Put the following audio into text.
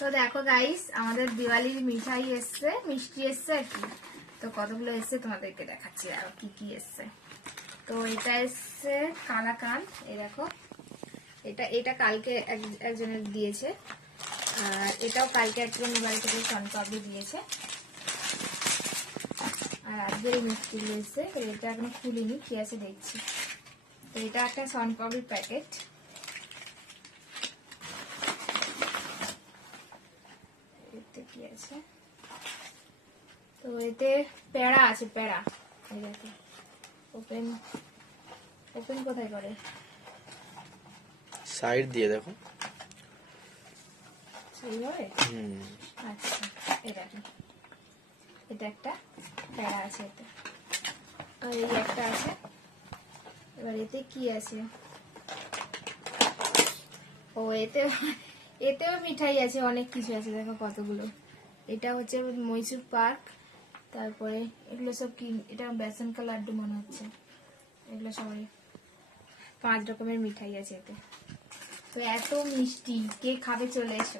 তো দেখো গাইস, আমাদের দিওয়ালির মিঠাই এসছে, মিষ্টি এসছে আর কি। তো কতগুলো এসছে তোমাদেরকে দেখাচ্ছি আর কি কি এসছে। তো এটা এসছে কালাকান, এই দেখো, এটা কালকে একজনের দিয়েছে, আর এটাও কালকে একজন বাড়ি থেকে সনপাপড়ি দিয়েছে। আর আজকের এই মিষ্টিগুলো এসছে, এটা এখনো খুলিনি, কি আছে দেখছি। তো এটা একটা সনপাপড়ির প্যাকেট। এতে কি আছে? তো এতে প্যাড়া আছে, প্যাড়া। এই দেখো, ওপেন ওপেন কোথায় করে? সাইড দিয়ে দেখো, এইভাবে। আচ্ছা, এটা কি? এটা একটা প্যাড়া আছে এতে, আর এই একটা আছে। এবার এতে কি আছে? ও এতেও মিঠাই আছে, অনেক কিছু আছে, দেখো কতগুলো। এটা হচ্ছে মহীশূর পাক, তারপরে এগুলো সব কি, এটা বেসন কা লাড্ডু মনে হচ্ছে। এগুলো সবাই 5 রকমের মিঠাই আছে এতে। তো এত মিষ্টি, কে খাবে চলে এসো।